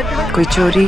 कोई चोरी,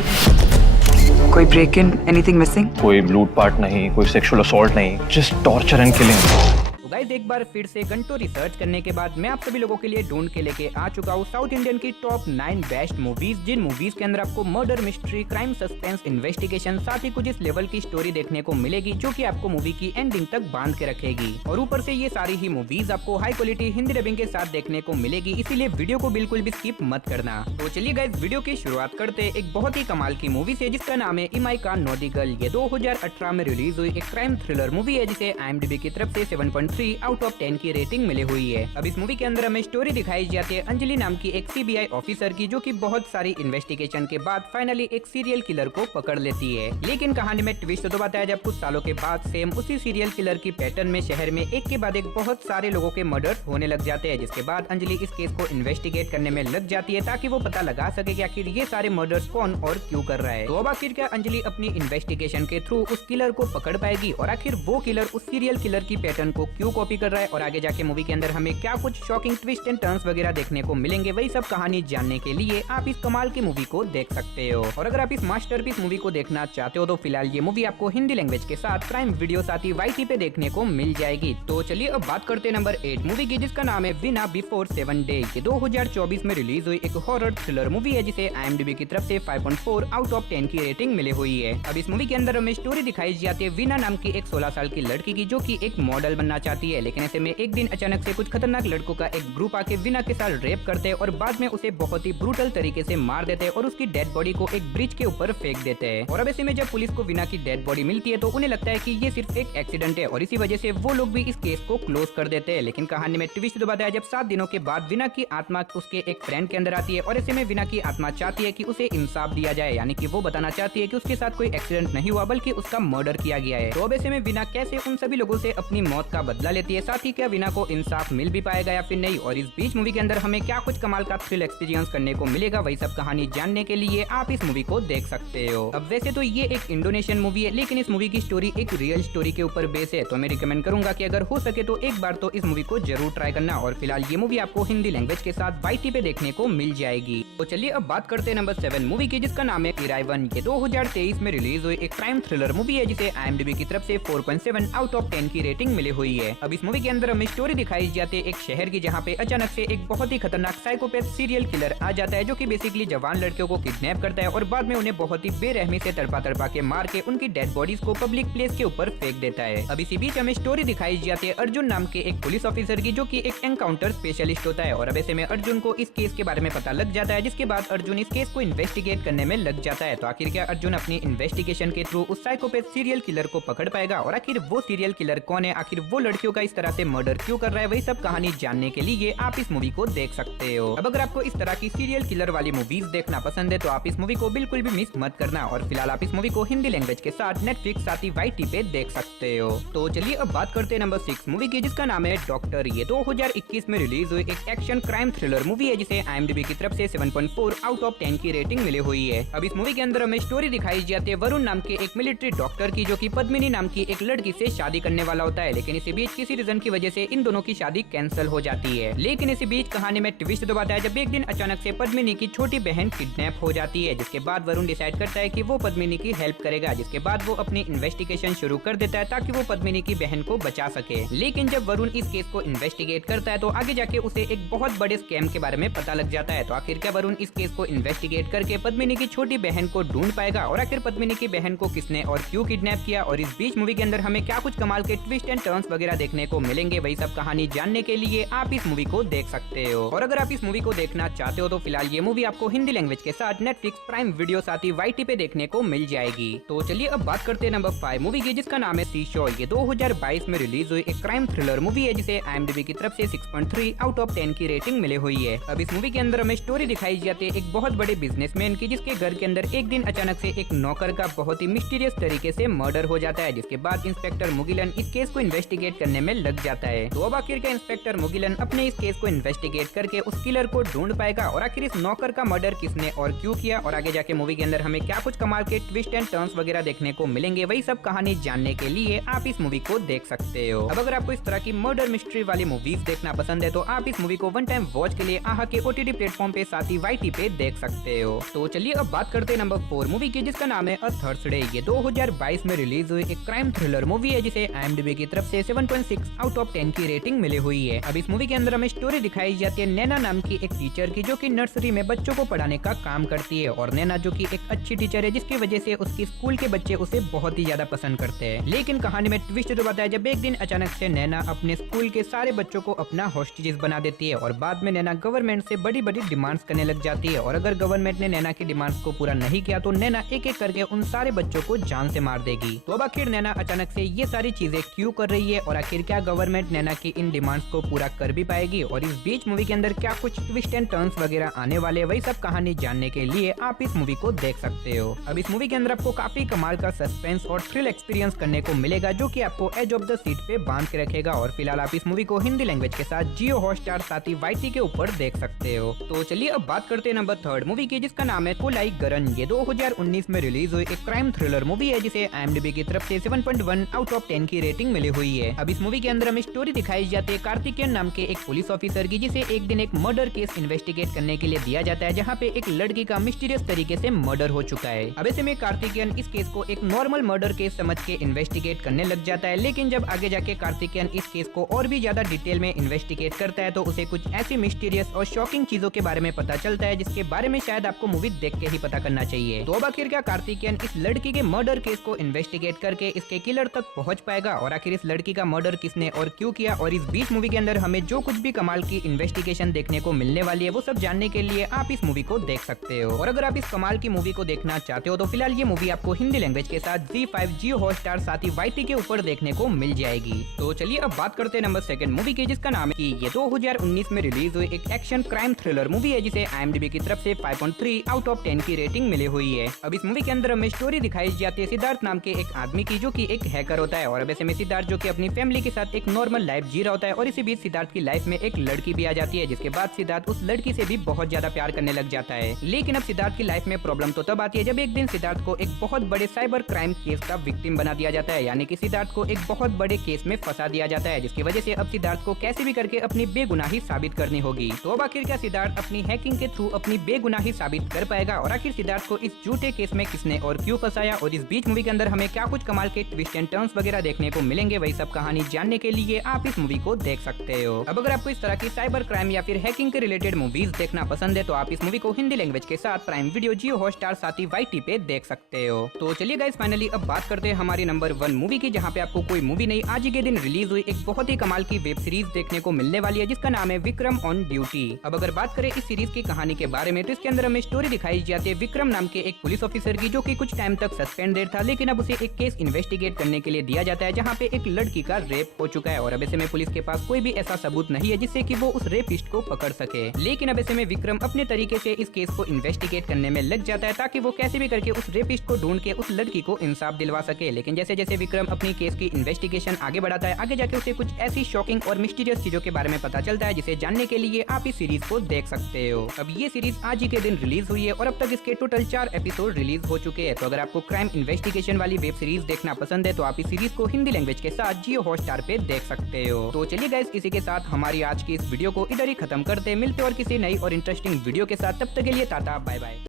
कोई ब्रेक इन, एनीथिंग मिसिंग? कोई लूटपाट नहीं, कोई सेक्सुअल असॉल्ट नहीं, जस्ट टॉर्चर एंड किलिंग। तो गाइस एक बार फिर से घंटों रिसर्च करने के बाद मैं आप सभी लोगों के लिए ढूंढ के लेके आ चुका हूँ साउथ इंडियन की टॉप 9 बेस्ट मूवीज, जिन मूवीज के अंदर आपको murder, mystery, crime, suspense, investigation, साथ ही कुछ इस लेवल की स्टोरी देखने को मिलेगी जो कि आपको मूवी की एंडिंग तक बांध के रखेगी। और ऊपर से ये सारी ही मूवीज आपको हाई क्वालिटी हिंदी डबिंग के साथ देखने को मिलेगी, इसीलिए वीडियो को बिल्कुल भी स्किप मत करना। तो चलिए गाइस वीडियो की शुरुआत करते एक बहुत ही कमाल की मूवी से जिसका नाम है इमाई का नौदिगल। ये 2018 में रिलीज हुई एक क्राइम थ्रिलर मूवी है जिसे IMDb की तरफ से 7.3 आउट ऑफ 10 की रेटिंग मिली हुई है। अब इस मूवी के अंदर हमें स्टोरी दिखाई जाती है अंजलि नाम की एक CBI ऑफिसर की, जो कि बहुत सारी इन्वेस्टिगेशन के बाद फाइनली एक सीरियल किलर को पकड़ लेती है। लेकिन कहानी में ट्विस्ट तो बताया जब कुछ सालों के बाद सेम उसी सीरियल किलर की पैटर्न में शहर में एक के बाद एक बहुत सारे लोगों के मर्डर होने लग जाते हैं, जिसके बाद अंजलि इस केस को इन्वेस्टिगेट करने में लग जाती है ताकि वो पता लगा सके कि आखिर ये सारे मर्डर्स कौन और क्यों कर रहा है। तो अब आखिर क्या अंजलि अपनी इन्वेस्टिगेशन के थ्रू उस किलर को पकड़ पाएगी और आखिर वो किलर उस सीरियल किलर की पैटर्न को क्यों कॉपी कर रहा है और आगे जाके मूवी के अंदर हमें क्या कुछ शॉकिंग ट्विस्ट एंड टर्न्स वगैरह देखने को मिलेंगे, वही सब कहानी जानने के लिए आप इस कमाल की मूवी को देख सकते हो। और अगर आप इस मास्टरपीस मूवी को देखना चाहते हो तो फिलहाल ये मूवी आपको हिंदी लैंग्वेज के साथ प्राइम वीडियो साथ ही YT पे देखने को मिल जाएगी। तो चलिए अब बात करते हैं नंबर 8 मूवी की, जिसका नाम है वीना बिफोर 7 डे। ये 2024 में रिलीज हुई एक हॉरर थ्रिलर मूवी है जिसे IMDb की तरफ से 5.4 आउट ऑफ 10 की रेटिंग मिली हुई है। अब इस मूवी के अंदर हमें स्टोरी दिखाई जाती है वीना नाम की एक 16 साल की लड़की की, जो की एक मॉडल बनना चाहती है। लेकिन ऐसे में एक दिन अचानक से कुछ खतरनाक लड़कों का एक ग्रुप आके वीना के साथ रेप करते हैं और बाद में उसे बहुत ही ब्रूटल तरीके से मार देते हैं और उसकी डेड बॉडी को एक ब्रिज के ऊपर फेंक देते हैं। और अब ऐसे में जब पुलिस को वीना की डेड बॉडी मिलती है तो उन्हें लगता है कि ये सिर्फ एक एक्सीडेंट है और इसी वजह से वो लोग भी इस केस को क्लोज कर देते हैं। लेकिन कहानी में ट्विस्ट तो बताया जब 7 दिनों के बाद वीना की आत्मा उसके एक फ्रेंड के अंदर आती है और ऐसे में वीना की आत्मा चाहती है कि उसे इंसाफ दिया जाए, यानी कि वो बताना चाहती है कि उसके साथ कोई एक्सीडेंट नहीं हुआ बल्कि उसका मर्डर किया गया है। तो अब ऐसे में वीना कैसे उन सभी लोगों से अपनी मौत का बदला लेती है, साथ ही क्या वीना को इंसाफ मिल भी पाएगा या फिर नहीं, और इस बीच मूवी के अंदर हमें क्या कुछ कमाल का थ्रिल एक्सपीरियंस करने को मिलेगा, वही सब कहानी जानने के लिए आप इस मूवी को देख सकते हो। अब वैसे तो ये एक इंडोनेशियन मूवी है लेकिन इस मूवी की स्टोरी एक रियल स्टोरी के ऊपर बेस है, तो मैं रिकमेंड करूंगा कि अगर हो सके तो एक बार तो इस मूवी को जरूर ट्राई करना। और फिलहाल ये मूवी आपको हिंदी लैंग्वेज के साथ YT पे देखने को मिल जाएगी। तो चलिए अब बात करते हैं नंबर 7 मूवी की, जिसका नाम है इराइवन। ये 2023 में रिलीज हुई एक क्राइम थ्रिलर मूवी है जिसे IMDb की तरफ से 4.7 आउट ऑफ 10 की रेटिंग मिली हुई है। अब इस मूवी के अंदर हमें स्टोरी दिखाई जाती है एक शहर की, जहाँ पे अचानक से एक बहुत ही खतरनाक साइकोपैथ सीरियल किलर आ जाता है जो कि बेसिकली जवान लड़कियों को किडनैप करता है और बाद में उन्हें बहुत ही बेरहमी से तड़पा के मार के उनकी डेड बॉडीज को पब्लिक प्लेस के ऊपर फेंक देता है। अब इसी बीच हमें स्टोरी दिखाई जाती है अर्जुन नाम के एक पुलिस ऑफिसर की, जो कि एक एनकाउंटर स्पेशलिस्ट होता है। और अब ऐसे में अर्जुन को इस केस के बारे में पता लग जाता है, जिसके बाद अर्जुन इस केस को इन्वेस्टिगेट करने में लग जाता है। तो आखिर क्या अर्जुन अपनी इन्वेस्टिगेशन के थ्रू उस साइकोपैथ सीरियल किलर को पकड़ पाएगा और आखिर वो सीरियल किलर कौन है, आखिर वो लड़कियों का इस तरह से मर्डर क्यों कर रहा है, वही सब कहानी जानने के लिए आप इस मूवी को देख सकते हो। अब अगर आपको इस तरह की सीरियल किलर वाली मूवीज देखना पसंद है तो आप इस मूवी को बिल्कुल भी मिस मत करना। और फिलहाल आप इस मूवी को हिंदी लैंग्वेज के साथ नेटफ्लिक्स साथ ही YT पे देख सकते हो। तो चलिए अब बात करते हैं नंबर 6 मूवी की, जिसका नाम है डॉक्टर। ये 2021 में रिलीज हुई एक एक्शन क्राइम थ्रिलर मूवी है जिसे IMDb की तरफ से 7.4 आउट ऑफ 10 की रेटिंग मिली हुई है। अब इस मूवी के अंदर हमें स्टोरी दिखाई जाती है वरुण नाम के एक मिलिट्री डॉक्टर की, जो कि पद्मिनी नाम की एक लड़की से शादी करने वाला होता है। लेकिन इसी बीच किसी रीजन की वजह से इन दोनों की शादी कैंसिल हो जाती है। लेकिन इसी बीच कहानी में ट्विस्ट तो बताया जब एक दिन अचानक से पद्मिनी की छोटी बहन किडनैप हो जाती है, जिसके बाद वरुण डिसाइड करता है कि वो पद्मिनी की हेल्प करेगा। जिसके बाद वो अपनी इन्वेस्टिगेशन शुरू कर देता है ताकि वो पद्मिनी की बहन को बचा सके। लेकिन जब वरुण इस केस को इन्वेस्टिगेट करता है तो आगे जाके उसे एक बहुत बड़े स्कैम के बारे में पता लग जाता है। तो आखिर क्या वरुण इस केस को इन्वेस्टिगेट करके पद्मिनी की छोटी बहन को ढूंढ पाएगा और आखिर पद्मिनी की बहन को किसने और क्यों किडनैप किया, और इस बीच मूवी के अंदर हमें क्या कुछ कमाल के ट्विस्ट एंड टर्न्स वगैरह देखने को मिलेंगे, वही सब कहानी जानने के लिए आप इस मूवी को देख सकते हो। और अगर आप इस मूवी को देखना चाहते हो तो फिलहाल ये मूवी आपको हिंदी लैंग्वेज के साथ नेटफ्लिक्स प्राइम वीडियो साथ ही YT पे देखने को मिल जाएगी। तो चलिए अब बात करते हैं नंबर 5 मूवी की, जिसका नाम है सीशोर। ये 2022 में रिलीज हुई एक क्राइम थ्रिलर मूवी है जिसे IMDb की तरफ से 6.3 आउट ऑफ 10 की रेटिंग मिली हुई है। अब इस मूवी के अंदर हमें स्टोरी दिखाई जाती है एक बहुत बड़े बिजनेसमैन की, जिसके घर के अंदर एक दिन अचानक से एक नौकर का बहुत ही मिस्टीरियस तरीके से मर्डर हो जाता है। जिसके बाद इंस्पेक्टर मुगिलन इस केस को इन्वेस्टिगेट करने में लग जाता है। तो अब आखिर क्या इंस्पेक्टर मुगिलन अपने इस केस को इन्वेस्टिगेट करके उस किलर को ढूंढ पाएगा और आखिर इस नौकर का मर्डर किसने और क्यों किया, और आगे जाके मूवी के अंदर हमें क्या कुछ कमाल के ट्विस्ट एंड टर्न्स वगैरह देखने को मिलेंगे, वही सब कहानी जानने के लिए आप इस मूवी को देख सकते हो। अब अगर आपको इस तरह की मर्डर मिस्ट्री वाली मूवीज देखना पसंद है तो आप इस मूवी को वन टाइम वॉच के लिए आहा के OTT प्लेटफॉर्म पे साथ ही YT पे देख सकते हो। तो चलिए अब बात करते हैं नंबर 4 मूवी की, जिसका नाम है अ थर्सडे। ये 2022 में रिलीज हुई एक क्राइम थ्रिलर मूवी है जिसे IMDb की तरफ से 7.6 आउट ऑफ 10 की रेटिंग मिली हुई है। अब इस मूवी के अंदर हमें स्टोरी दिखाई जाती है नैना नाम की एक टीचर की, जो कि नर्सरी में बच्चों को पढ़ाने का काम करती है। और नैना जो कि एक अच्छी टीचर है, जिसकी वजह से उसकी स्कूल के बच्चे उसे बहुत ही ज्यादा पसंद करते हैं। लेकिन कहानी में ट्विस्ट तो बताया जब एक दिन अचानक से नैना अपने स्कूल के सारे बच्चों को अपना हॉस्टेजेस बना देती है और बाद में नैना गवर्नमेंट से बड़ी बड़ी डिमांड्स करने लग जाती है। और अगर गवर्नमेंट ने नैना की डिमांड्स को पूरा नहीं किया तो नैना एक एक करके उन सारे बच्चों को जान से मार देगी। तो अब आखिर नैना अचानक से ये सारी चीजें क्यों कर रही है और आखिर क्या गवर्नमेंट नैना की इन डिमांड्स को पूरा कर भी पाएगी, और इस बीच मूवी के अंदर क्या कुछ ट्विस्ट एंड टर्न्स वगैरह आने वाले, वही सब कहानी जानने के लिए आप इस मूवी को देख सकते हो। अब इस मूवी के अंदर आपको काफी कमाल का सस्पेंस और थ्रिल एक्सपीरियंस करने को मिलेगा, जो कि आपको एज ऑफ द सीट पे बांध के रखेगा। और फिलहाल आप इस मूवी को हिंदी लैंग्वेज के साथ जियो हॉटस्टार साथ ही YT के ऊपर देख सकते हो। तो चलिए अब बात करते हैं नंबर 3 मूवी की, जिसका नाम है कोलाई गरन। ये 2019 में रिलीज हुई एक क्राइम थ्रिलर मूवी है जिसे IMDb की तरफ से 7.1 आउट ऑफ 10 की रेटिंग मिली हुई है। अब इस मूवी के अंदर हमें स्टोरी दिखाई जाती है कार्तिकेयन नाम के एक पुलिस ऑफिसर की, जिसे एक दिन एक मर्डर केस इन्वेस्टिगेट करने के लिए दिया जाता है, जहाँ पे एक लड़की का मिस्टीरियस तरीके से मर्डर हो चुका है। अब ऐसे में कार्तिकेयन इस केस को एक नॉर्मल मर्डर केस समझ के इन्वेस्टिगेट करने लग जाता है। लेकिन जब आगे जाके कार्तिकेयन इस केस को और भी ज्यादा डिटेल में इन्वेस्टिगेट करता है तो उसे कुछ ऐसी मिस्टीरियस और शॉकिंग चीजों के बारे में पता चलता है, जिसके बारे में शायद आपको मूवी देख के ही पता करना चाहिए। तो अब आखिर क्या कार्तिकेयन इस लड़की के मर्डर केस को इन्वेस्टिगेट करके इसके किलर तक पहुंच पाएगा, और आखिर इस लड़की का मर्डर किसने और क्यों किया, और इस बीच मूवी के अंदर हमें जो कुछ भी कमाल की इन्वेस्टिगेशन देखने को मिलने वाली है वो सब जानने के लिए आप इस मूवी को देख सकते हो। और अगर आप इस कमाल की मूवी को देखना चाहते हो तो फिलहाल ये मूवी आपको हिंदी लैंग्वेज के साथ ZEE5 जियो हॉटस्टार साथ ही YT के ऊपर देखने को मिल जाएगी। तो चलिए अब बात करते हैं नंबर 2 मूवी की, जिसका नाम है कि ये 2019 में रिलीज हुई एक एक्शन क्राइम थ्रिलर मूवी है जिसे IMDb की तरफ से 5.3 आउट ऑफ 10 की रेटिंग मिली हुई है। अब इस मूवी के अंदर हमें स्टोरी दिखाई जाती है सिद्धार्थ नाम के एक आदमी की, जो कि एक हैकर होता है। और अब ऐसे में सिद्धार्थ जो कि अपनी फैमिली के साथ एक नॉर्मल लाइफ जी रहा होता है, और इसी बीच सिद्धार्थ की लाइफ में एक लड़की भी आ जाती है, जिसके बाद सिद्धार्थ उस लड़की से भी बहुत ज्यादा प्यार करने लग जाता है। लेकिन अब सिद्धार्थ की लाइफ में प्रॉब्लम तो तब आती है जब एक दिन सिद्धार्थ को एक बहुत बड़े साइबर क्राइम केस का विक्टिम बना दिया जाता है, यानी कि सिद्धार्थ को एक बहुत बड़े केस में फंसा दिया जाता है, जिसकी वजह से अब सिद्धार्थ को कैसे भी करके अपनी बेगुनाही साबित करनी होगी। तो अब आखिर क्या सिद्धार्थ अपनी हैकिंग के थ्रू अपनी बेगुनाही साबित कर पाएगा, और आखिर सिद्धार्थ को इस झूठे केस में किसने और क्यों फंसाया, और इस बीच मूवी के अंदर हमें क्या कुछ कमाल के ट्विस्ट एंड टर्न्स वगैरह देखने को मिलेंगे, वही सब कहानी जानने के लिए आप इस मूवी को देख सकते हो। अब अगर आपको इस तरह की साइबर क्राइम या फिर हैकिंग के रिलेटेड मूवीज देखना पसंद है तो आप इस मूवी को हिंदी लैंग्वेज के साथ प्राइम वीडियो जियो हॉटस्टार साथ ही YT पे देख सकते हो। तो चलिए गाइस फाइनली अब बात करते हैं हमारी नंबर 1 मूवी की, जहाँ पे आपको कोई मूवी नहीं आज ही के दिन रिलीज हुई एक बहुत ही कमाल की वेब सीरीज देखने को मिलने वाली है, जिसका नाम है विक्रम ऑन ड्यूटी। अब अगर बात करें इस सीरीज की कहानी के बारे में तो इसके अंदर हमें स्टोरी दिखाई जाती है विक्रम नाम के एक पुलिस ऑफिसर की, जो कि कुछ टाइम तक सस्पेंडेड था, लेकिन अब उसे एक केस इन्वेस्टिगेट करने के लिए दिया जाता है जहाँ पे एक लड़की का रेप हो चुका है। और अब ऐसे में पुलिस के पास कोई भी ऐसा सबूत नहीं है जिससे कि वो उस रेपिस्ट को पकड़ सके। लेकिन अब ऐसे में विक्रम अपने तरीके से इस केस को इन्वेस्टिगेट करने में लग जाता है, ताकि वो कैसे भी करके उस रेपिस्ट को ढूंढ के उस लड़की को इंसाफ दिलवा सके। लेकिन जैसे जैसे विक्रम अपनी केस की इन्वेस्टिगेशन आगे बढ़ाता है, आगे जाके उसे कुछ ऐसी शॉकिंग और मिस्टीरियस चीजों के बारे में पता चलता है, जिसे जानने के लिए आप इस सीरीज को देख सकते हो। अब ये सीरीज आज ही के दिन रिलीज हुई है और अब तक इसके टोटल 4 एपिसोड रिलीज हो चुके हैं। तो अगर आपको क्राइम इन्वेस्टिगेशन वाली वेब सीरीज देखना पसंद है तो आप इस सीरीज को हिंदी लैंग्वेज के साथ जियो हॉटस्टार पे देख सकते हो। तो चलिए गाइस इसी के साथ हमारी आज की इस वीडियो को इधर ही खत्म करते हैं। मिलते और किसी नई और इंटरेस्टिंग वीडियो के साथ, तब तक के लिए टाटा बाय बाय।